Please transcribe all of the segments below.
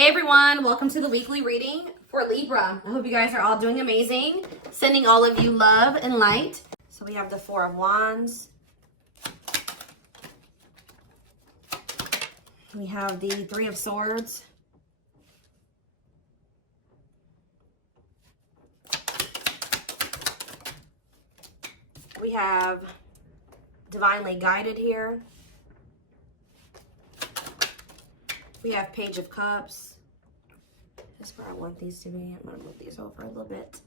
Hey everyone, welcome to the weekly reading for Libra. I hope you guys are all doing amazing. Sending all of you love and light. So we have the Four of Wands. We have the Three of Swords. We have Divinely Guided here. We have Page of Cups. That's where I want these to be. I'm going to move these over a little bit.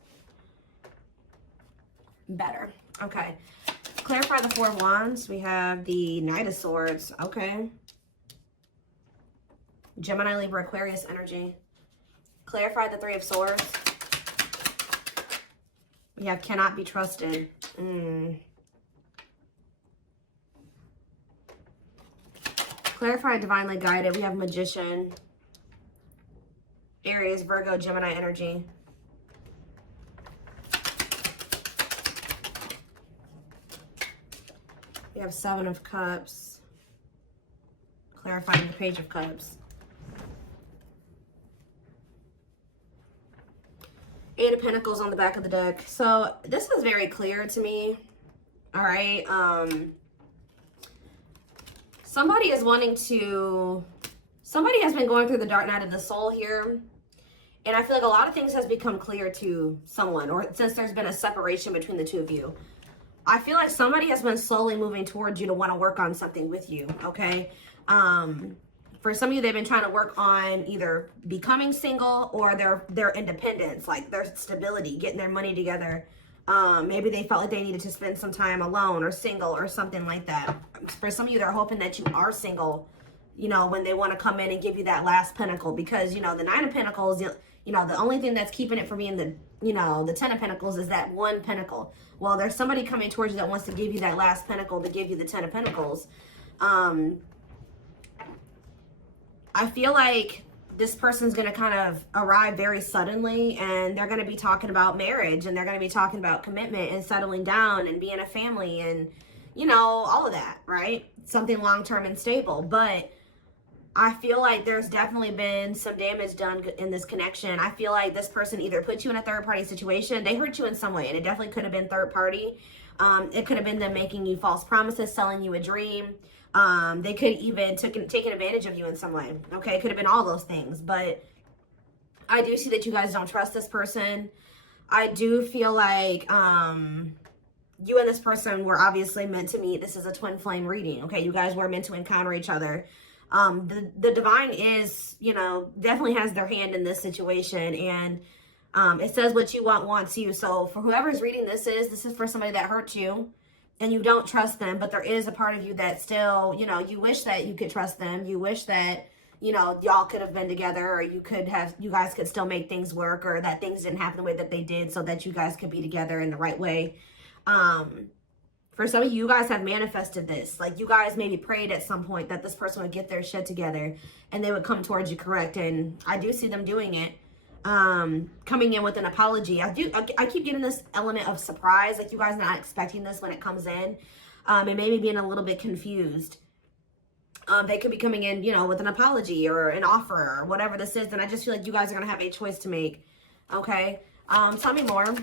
Better. Okay. Clarify the Four of Wands. We have the Knight of Swords. Okay. Gemini, Libra, Aquarius energy. Clarify the Three of Swords. We have Cannot Be Trusted. Clarify Divinely Guided. We have Magician. Aries, Virgo, Gemini energy. We have Seven of Cups. Clarifying the Page of Cups. Eight of Pentacles on the back of the deck. So this is very clear to me. All right. Somebody is wanting to, somebody has been going through the dark night of the soul here. And I feel like a lot of things has become clear to someone, or since there's been a separation between the two of you. I feel like somebody has been slowly moving towards you to want to work on something with you, okay? For some of you, they've been trying to work on either becoming single or their independence, like their stability, getting their money together. Maybe they felt like they needed to spend some time alone or single or something like that. For some of you, they're hoping that you are single, you know, when they want to come in and give you that last pentacle, because, you know, the Nine of Pentacles, you know, the only thing that's keeping it from being the, you know, the Ten of Pentacles is that one pentacle. Well, there's somebody coming towards you that wants to give you that last pentacle to give you the Ten of Pentacles. I feel like this person's going to kind of arrive very suddenly, and they're going to be talking about marriage, and they're going to be talking about commitment and settling down and being a family and, you know, all of that, right? Something long-term and stable. But I feel like there's definitely been some damage done in this connection. I feel like this person either put you in a third-party situation. They hurt you in some way, and it definitely could have been third-party. It could have been them making you false promises, selling you a dream. They could even taken advantage of you in some way. Okay, it could have been all those things. But I do see that you guys don't trust this person. I do feel like you and this person were obviously meant to meet. This is a twin flame reading. Okay, you guys were meant to encounter each other. The divine is, you know, definitely has their hand in this situation, and it says what you want wants you. So for whoever's reading this is for somebody that hurt you and you don't trust them, but there is a part of you that still, you know, you wish that you could trust them. You wish that, you know, y'all could have been together, or you guys could still make things work, or that things didn't happen the way that they did so that you guys could be together in the right way. For some of you, you guys have manifested this. Like, you guys maybe prayed at some point that this person would get their shit together and they would come towards you, correct? And I do see them doing it. Coming in with an apology. I keep getting this element of surprise, like you guys are not expecting this when it comes in, and maybe being a little bit confused. They could be coming in, you know, with an apology or an offer or whatever this is, and I just feel like you guys are gonna have a choice to make. Okay, tell me more.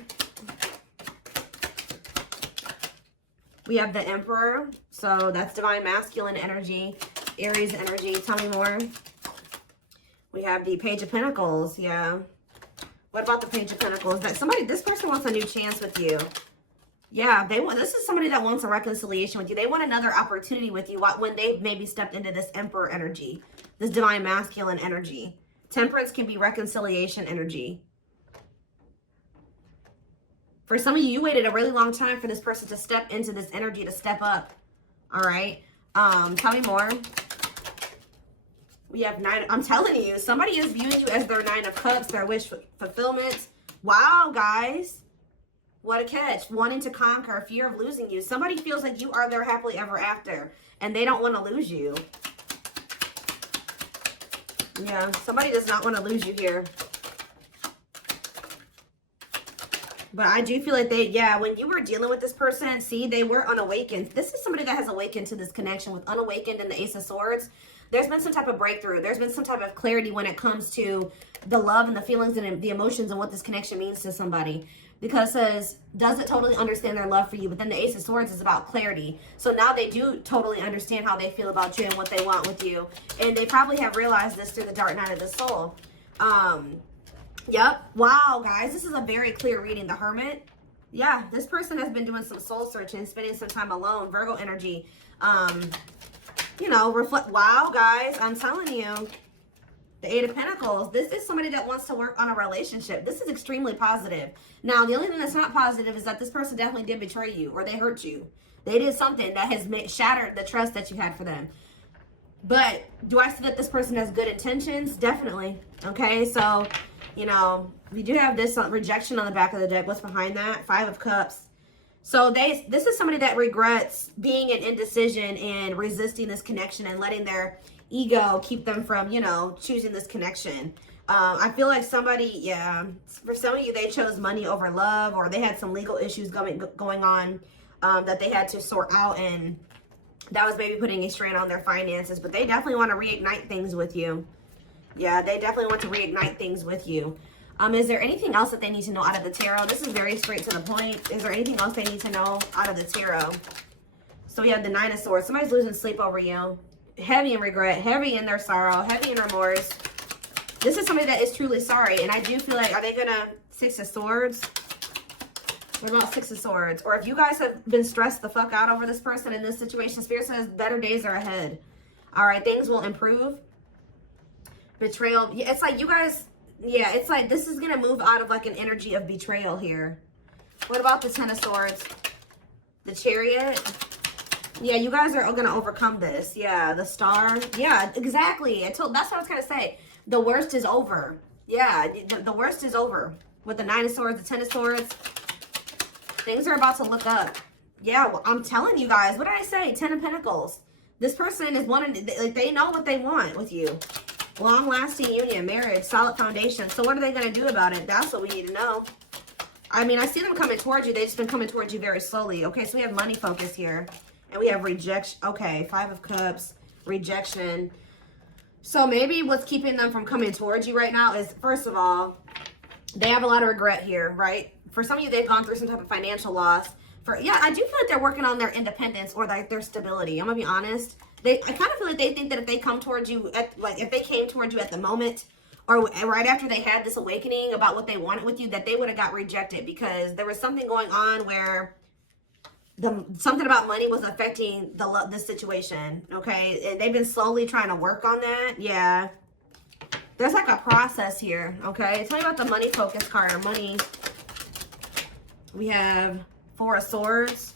We have the Emperor, so that's divine masculine energy, Aries energy. Tell me more. We have the Page of Pentacles. Yeah. What about the Page of Pentacles? That this person wants a new chance with you. Yeah, this is somebody that wants a reconciliation with you. They want another opportunity with you when they've maybe stepped into this Emperor energy, this divine masculine energy. Temperance can be reconciliation energy. For some of you, you waited a really long time for this person to step into this energy, to step up. All right. Tell me more. We have Nine. I'm telling you, somebody is viewing you as their Nine of Cups, their wish fulfillment. Wow, guys. What a catch. Wanting to conquer, fear of losing you. Somebody feels like you are their happily ever after, and they don't want to lose you. Yeah, somebody does not want to lose you here. But I do feel like when you were dealing with this person, see, they were unawakened. This is somebody that has awakened to this connection with unawakened and the Ace of Swords. There's been some type of breakthrough. There's been some type of clarity when it comes to the love and the feelings and the emotions and what this connection means to somebody. Because it says, does it totally understand their love for you? But then the Ace of Swords is about clarity. So now they do totally understand how they feel about you and what they want with you. And they probably have realized this through the Dark Night of the Soul. Yep. Wow, guys. This is a very clear reading. The Hermit. Yeah, this person has been doing some soul searching, spending some time alone. Virgo energy. You know, reflect. Wow, guys. I'm telling you. The Eight of Pentacles. This is somebody that wants to work on a relationship. This is extremely positive. Now, the only thing that's not positive is that this person definitely did betray you or they hurt you. They did something that has shattered the trust that you had for them. But do I see that this person has good intentions? Definitely. Okay, so, you know, we do have this rejection on the back of the deck. What's behind that? Five of Cups. So this is somebody that regrets being in indecision and resisting this connection and letting their ego keep them from, you know, choosing this connection. I feel like somebody, yeah, for some of you, they chose money over love, or they had some legal issues going on that they had to sort out, and that was maybe putting a strain on their finances. But they definitely want to reignite things with you. Yeah, they definitely want to reignite things with you. Is there anything else that they need to know out of the tarot? This is very straight to the point. Is there anything else they need to know out of the tarot? So we have the Nine of Swords. Somebody's losing sleep over you. Heavy in regret, heavy in their sorrow, heavy in remorse. This is somebody that is truly sorry. And I do feel like, are they gonna Six of Swords? What about Six of Swords? Or if you guys have been stressed the fuck out over this person in this situation, Spirit says better days are ahead. All right, things will improve. Betrayal. Yeah, it's like you guys, yeah, it's like this is gonna move out of like an energy of betrayal here. What about the Ten of Swords? The Chariot. Yeah, you guys are going to overcome this. Yeah, the Star. Yeah, exactly. That's what I was going to say. The worst is over. Yeah, the worst is over. With the Nine of Swords, the Ten of Swords. Things are about to look up. Yeah, well, I'm telling you guys. What did I say? Ten of Pentacles. This person is wanting, like, they know what they want with you. Long-lasting union, marriage, solid foundation. So what are they going to do about it? That's what we need to know. I mean, I see them coming towards you. They've just been coming towards you very slowly. Okay, so we have money focus here. And we have rejection. Okay, Five of Cups, rejection. So maybe what's keeping them from coming towards you right now is, first of all, they have a lot of regret here, right? For some of you, they've gone through some type of financial loss. Yeah, I do feel like they're working on their independence or like their stability. I'm gonna be honest. I kind of feel like they think that if they come towards you, if they came towards you at the moment or right after they had this awakening about what they wanted with you, that they would have got rejected because there was something going on where something about money was affecting the situation, okay? And they've been slowly trying to work on that. Yeah. There's like a process here, okay? Tell me about the money focus card or money. We have Four of Swords.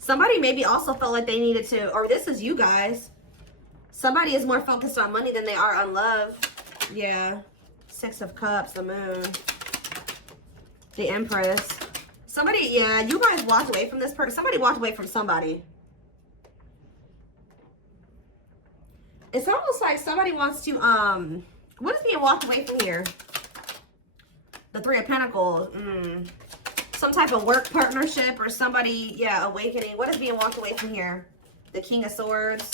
Somebody maybe also felt like they needed to, or this is you guys. Somebody is more focused on money than they are on love. Yeah. Six of Cups, the Moon. The Empress. Somebody, yeah, you guys walked away from this person. Somebody walked away from somebody. It's almost like somebody wants to, what is being walked away from here? The Three of Pentacles. Some type of work partnership or somebody, yeah, awakening. What is being walked away from here? The King of Swords.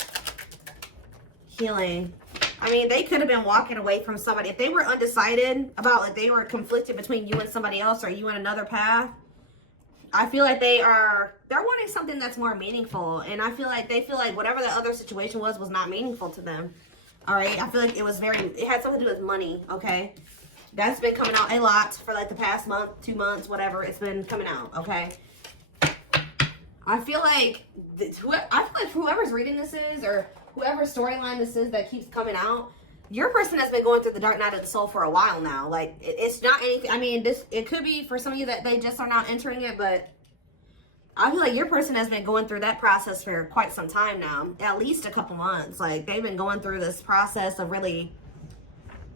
Healing. I mean, they could have been walking away from somebody. If they were undecided about, like, they were conflicted between you and somebody else or you and another path, I feel like they're wanting something that's more meaningful. And I feel like they feel like whatever the other situation was not meaningful to them. All right. I feel like it had something to do with money. Okay. That's been coming out a lot for like the past month, 2 months, whatever. It's been coming out. Okay. I feel like whoever's reading this is, or whoever storyline this is that keeps coming out, your person has been going through the Dark Night of the Soul for a while now. Like, it's not anything. I mean, it could be for some of you that they just are not entering it, but I feel like your person has been going through that process for quite some time now, at least a couple months. Like, they've been going through this process of really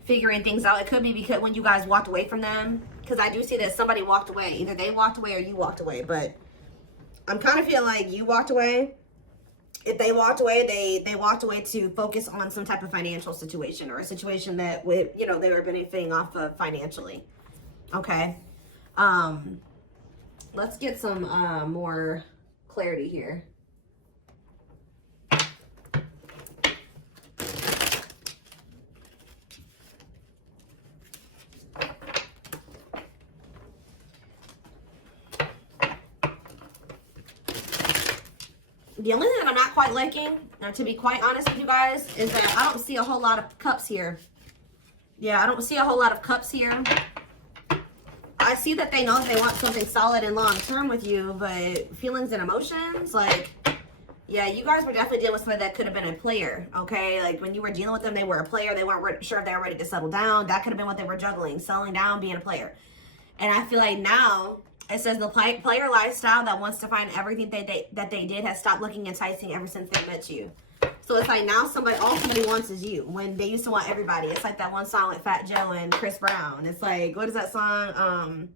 figuring things out. It could be because when you guys walked away from them, because I do see that somebody walked away. Either they walked away or you walked away, but I'm kind of feeling like you walked away. If they walked away, they walked away to focus on some type of financial situation or a situation that would, you know, they were benefiting off of financially. Okay. Let's get some more clarity here. The only thing that I'm not quite liking, now to be quite honest with you guys, is that I don't see a whole lot of cups here. Yeah, I don't see a whole lot of cups here. I see that they know that they want something solid and long-term with you, but feelings and emotions, like, yeah, you guys were definitely dealing with somebody that could have been a player, okay? Like, when you were dealing with them, they were a player. They weren't sure if they were ready to settle down. That could have been what they were juggling, settling down, being a player. And I feel like now, it says the player lifestyle that wants to find everything that they did has stopped looking enticing ever since they met you. So it's like now all somebody wants is you. When they used to want everybody. It's like that one song with Fat Joe and Chris Brown. It's like, what is that song?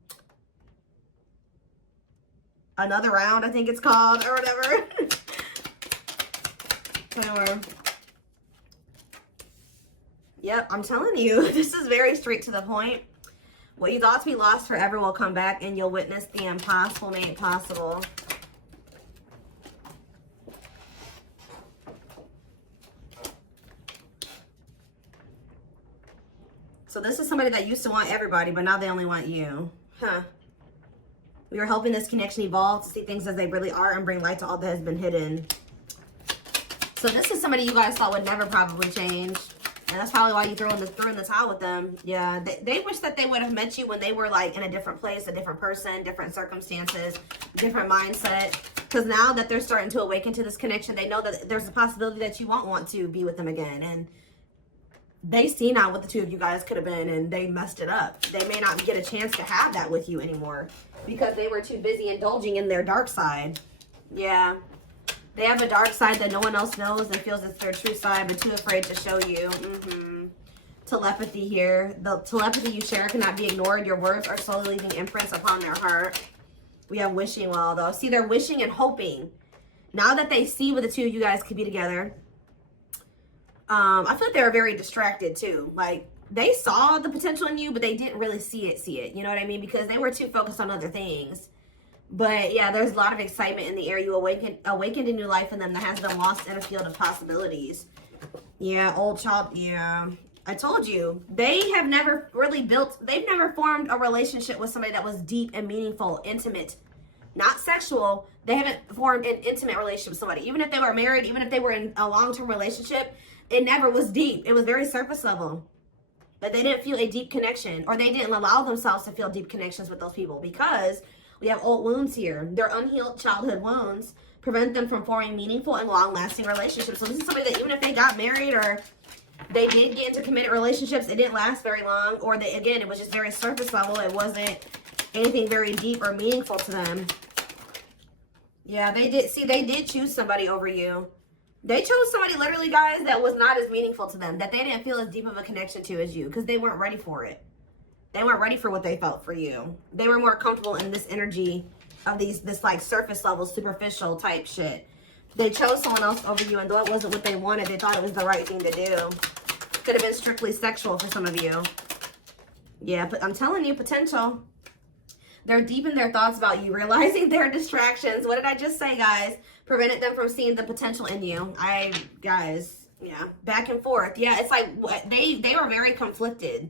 Another Round, I think it's called, or whatever. Yep, I'm telling you, this is very straight to the point. What you thought to be lost forever will come back, and you'll witness the impossible made possible. So this is somebody that used to want everybody, but now they only want you. Huh. We are helping this connection evolve to see things as they really are and bring light to all that has been hidden. So this is somebody you guys thought would never probably change. And that's probably why you threw in the towel with them. Yeah, they wish that they would have met you when they were like in a different place, a different person, different circumstances, different mindset. Because now that they're starting to awaken to this connection, they know that there's a possibility that you won't want to be with them again. And they see now what the two of you guys could have been, and they messed it up. They may not get a chance to have that with you anymore because they were too busy indulging in their dark side. Yeah. They have a dark side that no one else knows and feels it's their true side, but too afraid to show you. Telepathy here. The telepathy you share cannot be ignored. Your words are slowly leaving imprints upon their heart. We have wishing well, though. See, they're wishing and hoping. Now that they see what the two of you guys could be together, I feel like they were very distracted, too. Like, they saw the potential in you, but they didn't really see it. You know what I mean? Because they were too focused on other things. But yeah, there's a lot of excitement in the air. You awakened a new life in them that has been lost in a field of possibilities. Yeah, old child. Yeah, I told you. They have never really they've never formed a relationship with somebody that was deep and meaningful, intimate, not sexual. They haven't formed an intimate relationship with somebody. Even if they were married, even if they were in a long-term relationship, it never was deep. It was very surface level. But they didn't feel a deep connection, or they didn't allow themselves to feel deep connections with those people because we have old wounds here. Their unhealed childhood wounds prevent them from forming meaningful and long-lasting relationships. So this is somebody that even if they got married or they did get into committed relationships, it didn't last very long. Or again, it was just very surface level. It wasn't anything very deep or meaningful to them. Yeah, they did choose somebody over you. They chose somebody literally, guys, that was not as meaningful to them, that they didn't feel as deep of a connection to as you because they weren't ready for it. They weren't ready for what they felt for you. They were more comfortable in this energy of this like surface level, superficial type shit. They chose someone else over you, and though it wasn't what they wanted, they thought it was the right thing to do. Could have been strictly sexual for some of you. Yeah, but I'm telling you, potential. They're deep in their thoughts about you, realizing their distractions. What did I just say, guys? Prevented them from seeing the potential in you. Guys, yeah, back and forth. Yeah, it's like they were very conflicted.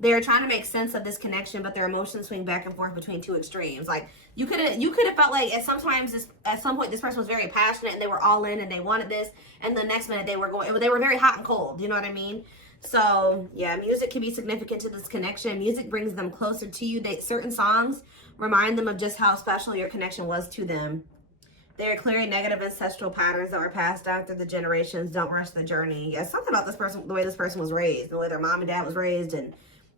They're trying to make sense of this connection, but their emotions swing back and forth between two extremes. Like you could have felt like at some point this person was very passionate and they were all in and they wanted this, and the next minute they were very hot and cold. You know what I mean? So yeah, music can be significant to this connection. Music brings them closer to you. Certain songs remind them of just how special your connection was to them. They are clearing negative ancestral patterns that were passed down through the generations. Don't rush the journey. Yeah, something about this person, the way this person was raised, the way their mom and dad was raised, and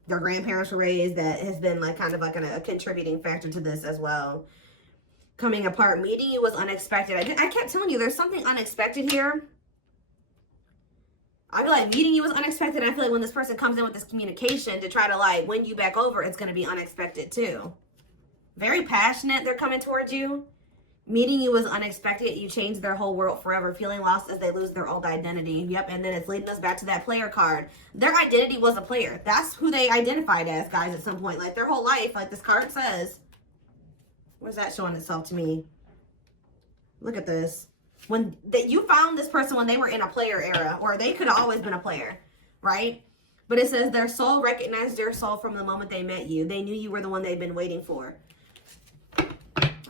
their grandparents were raised, that has been like kind of like a contributing factor to this as well. Coming apart. Meeting you was unexpected. I kept telling you there's something unexpected here. I feel like meeting you was unexpected. I feel like when this person comes in with this communication to try to like win you back over, it's going to be unexpected too. Very passionate. They're coming towards you. Meeting you was unexpected. You changed their whole world forever. Feeling lost as they lose their old identity. Yep, and then it's leading us back to that player card. Their identity was a player. That's who they identified as, guys, at some point. Like, their whole life, like this card says. Where's that showing itself to me? Look at this. You found this person when they were in a player era, or they could have always been a player, right? But it says their soul recognized their soul from the moment they met you. They knew you were the one they'd been waiting for.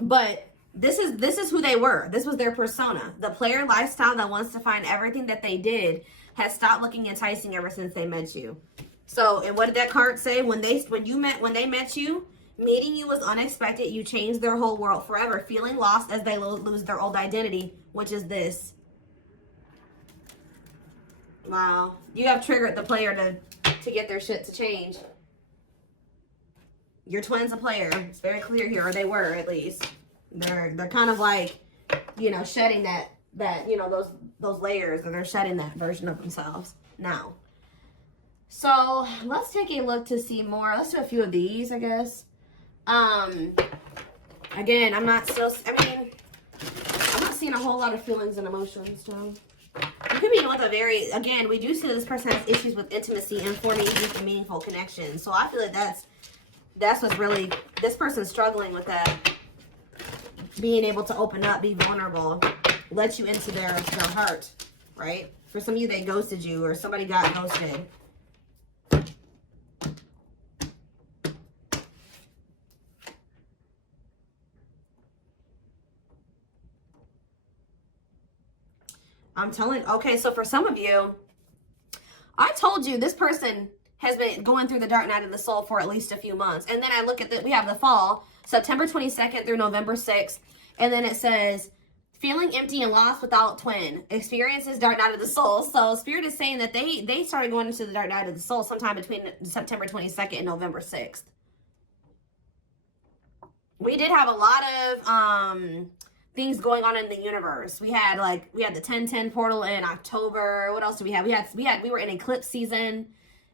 But This is who they were. This was their persona. The player lifestyle that wants to find everything that they did has stopped looking enticing ever since they met you. So, and what did that card say? When they met you, meeting you was unexpected. You changed their whole world forever, feeling lost as they lose their old identity, which is this. Wow. You have triggered the player to get their shit to change. Your twin's a player. It's very clear here, or they were at least. They're kind of like, you know, shedding that you know, those layers, and they're shedding that version of themselves now. So let's take a look to see more. Let's do a few of these, I guess. Again, I'm not seeing a whole lot of feelings and emotions, so you could be with a very, again, we do see that this person has issues with intimacy and forming deep and meaningful connections. So I feel like that's what's really, this person's struggling with that. Being able to open up, be vulnerable, let you into their heart, right? For some of you, they ghosted you, or somebody got ghosted. I'm telling, okay, so for some of you, I told you this person has been going through the dark night of the soul for at least a few months. And then I look at we have the fall, September 22nd through November 6th. And then it says, feeling empty and lost without twin, experiences dark night of the soul. So Spirit is saying that they started going into the dark night of the soul sometime between September 22nd and November 6th. We did have a lot of things going on in the universe. We had the 1010 portal in October. What else do we have? We were in eclipse season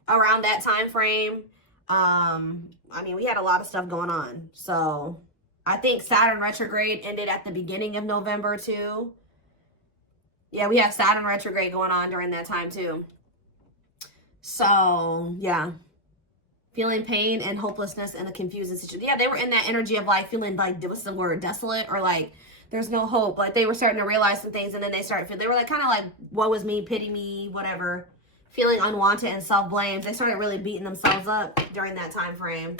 around that time frame. I mean, we had a lot of stuff going on. So I think Saturn retrograde ended at the beginning of November too. Yeah, we have Saturn retrograde going on during that time too. So yeah, feeling pain and hopelessness and the confusing situation. Yeah, they were in that energy of like feeling like, what's the word, desolate, or like there's no hope. Like they were starting to realize some things, and then they were like kind of like, woe is me, pity me, whatever. Feeling unwanted and self-blame. They started really beating themselves up during that time frame.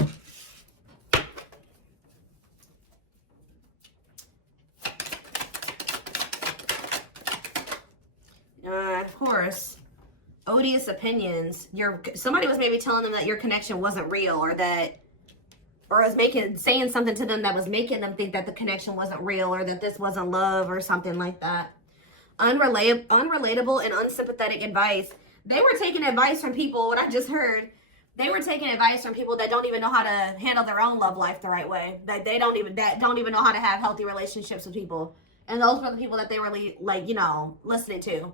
Of course, odious opinions. Somebody was maybe telling them that your connection wasn't real, or was saying something to them that was making them think that the connection wasn't real, or that this wasn't love, or something like that. Unrelatable and unsympathetic advice. They were taking advice from people, what I just heard, they were taking advice from people that don't even know how to handle their own love life the right way. That don't even know how to have healthy relationships with people. And those were the people that they were like, you know, listening to.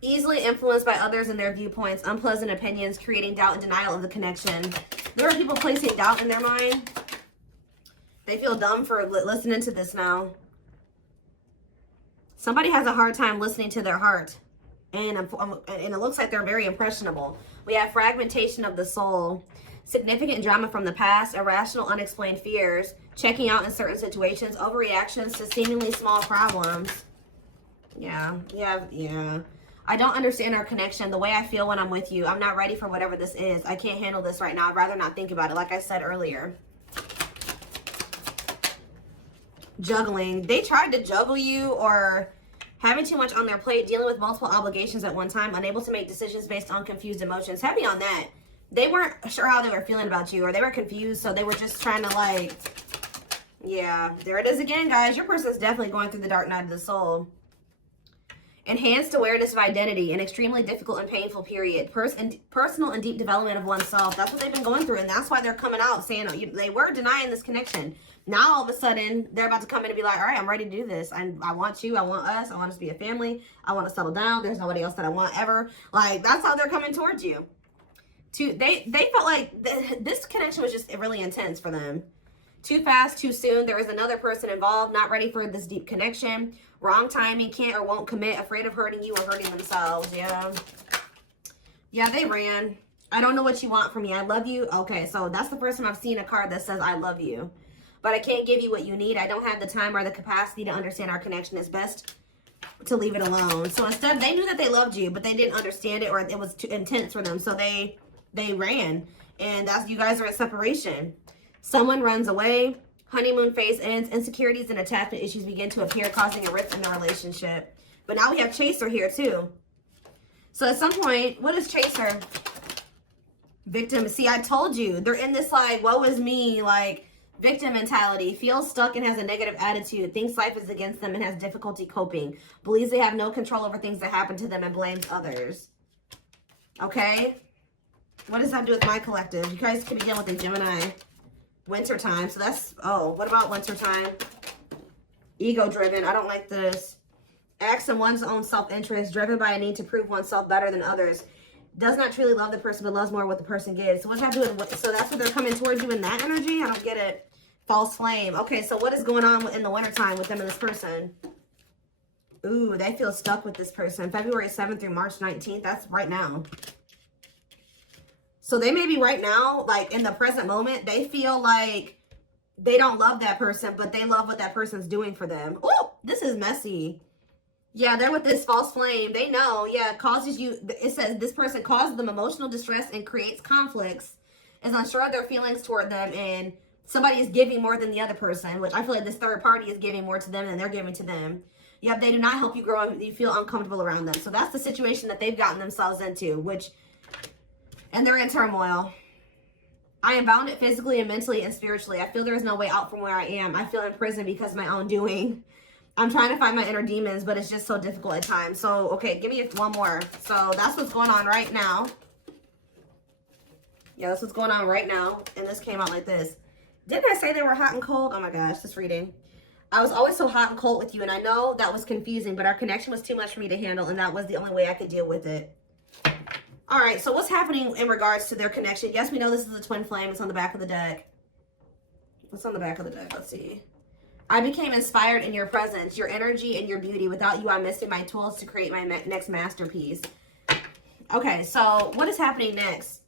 Easily influenced by others and their viewpoints, unpleasant opinions, creating doubt and denial of the connection. There are people placing doubt in their mind. They feel dumb for listening to this now. Somebody has a hard time listening to their heart. And it looks like they're very impressionable. We have fragmentation of the soul, significant drama from the past, irrational, unexplained fears, checking out in certain situations, overreactions to seemingly small problems. Yeah. I don't understand our connection, the way I feel when I'm with you. I'm not ready for whatever this is. I can't handle this right now. I'd rather not think about it, like I said earlier. Juggling. They tried to juggle you, or having too much on their plate, dealing with multiple obligations at one time, unable to make decisions based on confused emotions. Heavy on that. They weren't sure how they were feeling about you, or they were confused, so they were just trying to like, yeah, there it is again, guys. Your person's definitely going through the dark night of the soul. Enhanced awareness of identity, an extremely difficult and painful period. Personal and deep development of oneself. That's what they've been going through, and that's why they're coming out saying they were denying this connection. Now all of a sudden they're about to come in and be like, all right, I'm ready to do this. I want you. I want us. I want us to be a family. I want to settle down. There's nobody else that I want ever. Like, that's how they're coming towards you. They felt like this connection was just really intense for them. Too fast, too soon. There is another person involved, not ready for this deep connection. Wrong timing, can't or won't commit, afraid of hurting you or hurting themselves. Yeah, they ran. I don't know what you want from me. I love you. Okay, so that's the first time I've seen a card that says I love you. But I can't give you what you need. I don't have the time or the capacity to understand our connection. It's best to leave it alone. So instead, they knew that they loved you, but they didn't understand it, or it was too intense for them. So they ran. And that's, you guys are at separation. Someone runs away. Honeymoon phase ends. Insecurities and attachment issues begin to appear, causing a rift in the relationship. But now we have chaser here too. So at some point, what is chaser? Victim. See, I told you. They're in this like, woe is me, like victim mentality. Feels stuck and has a negative attitude. Thinks life is against them and has difficulty coping. Believes they have no control over things that happen to them and blames others. Okay? What does that have to do with my collective? You guys can begin with the Gemini. Wintertime. So that's, oh, what about wintertime? Ego driven. I don't like this. Acts in one's own self-interest, driven by a need to prove oneself better than others. Does not truly love the person, but loves more what the person gives. So what does that have to do with, so that's what they're coming towards you in that energy? I don't get it. False flame. Okay, so what is going on in the wintertime with them and this person? Ooh, they feel stuck with this person. February 7th through March 19th. That's right now. So they may be right now, like in the present moment, they feel like they don't love that person, but they love what that person's doing for them. Oh, this is messy. Yeah, they're with this false flame. They know, yeah, causes you, it says this person causes them emotional distress and creates conflicts, is unsure of their feelings toward them, and somebody is giving more than the other person, which I feel like this third party is giving more to them than they're giving to them. Yep, they do not help you grow, you feel uncomfortable around them. So that's the situation that they've gotten themselves into, which, and they're in turmoil. I am bounded physically and mentally and spiritually. I feel there is no way out from where I am. I feel in prison because of my own doing. I'm trying to find my inner demons, but it's just so difficult at times. So, okay, give me one more. So, that's what's going on right now. Yeah, that's what's going on right now. And this came out like this. Didn't I say they were hot and cold? Oh my gosh, this reading. I was always so hot and cold with you, and I know that was confusing, but our connection was too much for me to handle, and that was the only way I could deal with it. All right, so what's happening in regards to their connection? Yes, we know this is a twin flame. It's on the back of the deck. What's on the back of the deck? Let's see. I became inspired in your presence, your energy, and your beauty. Without you, I'm missing my tools to create my next masterpiece. Okay, so what is happening next?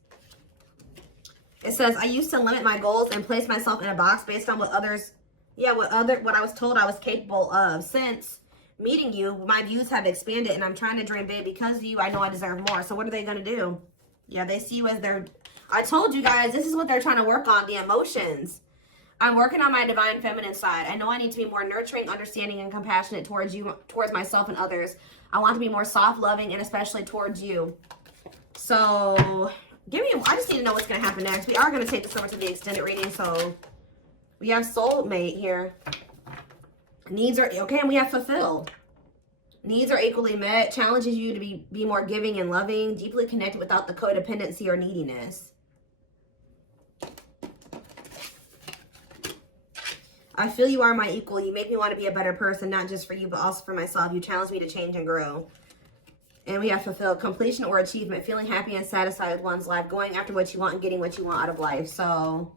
It says, I used to limit my goals and place myself in a box based on what others, what I was told I was capable of. Since meeting you, my views have expanded, and I'm trying to dream big. Because of you, I know I deserve more. So what are they going to do? Yeah, they see you as their, I told you guys, this is what they're trying to work on, the emotions. I'm working on my divine feminine side. I know I need to be more nurturing, understanding, and compassionate towards you, towards myself and others. I want to be more soft, loving, and especially towards you. So, I just need to know what's going to happen next. We are going to take this over to the extended reading. So, we have soulmate here. Needs are, okay, and we have fulfilled. Needs are equally met. Challenges you to be more giving and loving. Deeply connected without the codependency or neediness. I feel you are my equal. You make me want to be a better person, not just for you, but also for myself. You challenge me to change and grow. And we have fulfilled. Completion or achievement. Feeling happy and satisfied with one's life. Going after what you want and getting what you want out of life. So,